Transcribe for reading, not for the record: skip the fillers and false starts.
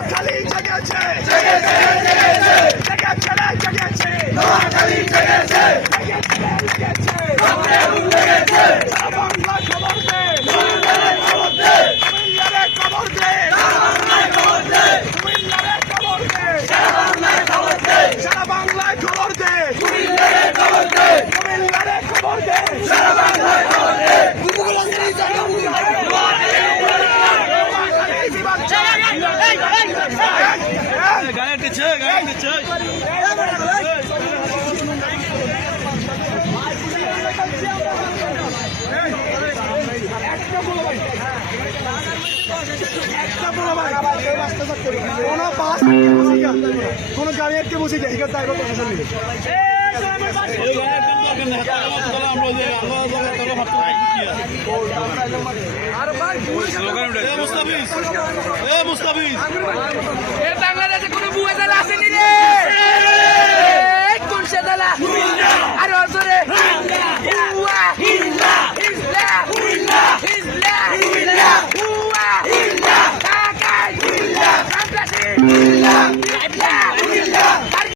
নোয়াখালী জেগেছে জেগেছে জেগেছে জেগেছে জেগেছে নোয়াখালী জেগেছে জেগেছে জেগেছে বাংলা খবর দে কুমিল্লারে খবর দে কুমিল্লারে খবর দে কুমিল্লারে খবর দে বাংলায় খবর দে সারা বাংলায় খবর দে কুমিল্লারে খবর দে কুমিল্লারে খবর দে সারা বাংলায় খবর দে গায়ে দিচ্ছে গায়ে দিচ্ছে কোন গাড়ি আটকে বসে যায় এখানে ড্রাইভার প্রশাসন নেই মুস্তাফিজ বাংলাদেশে কোনো বুয়া আসেনি।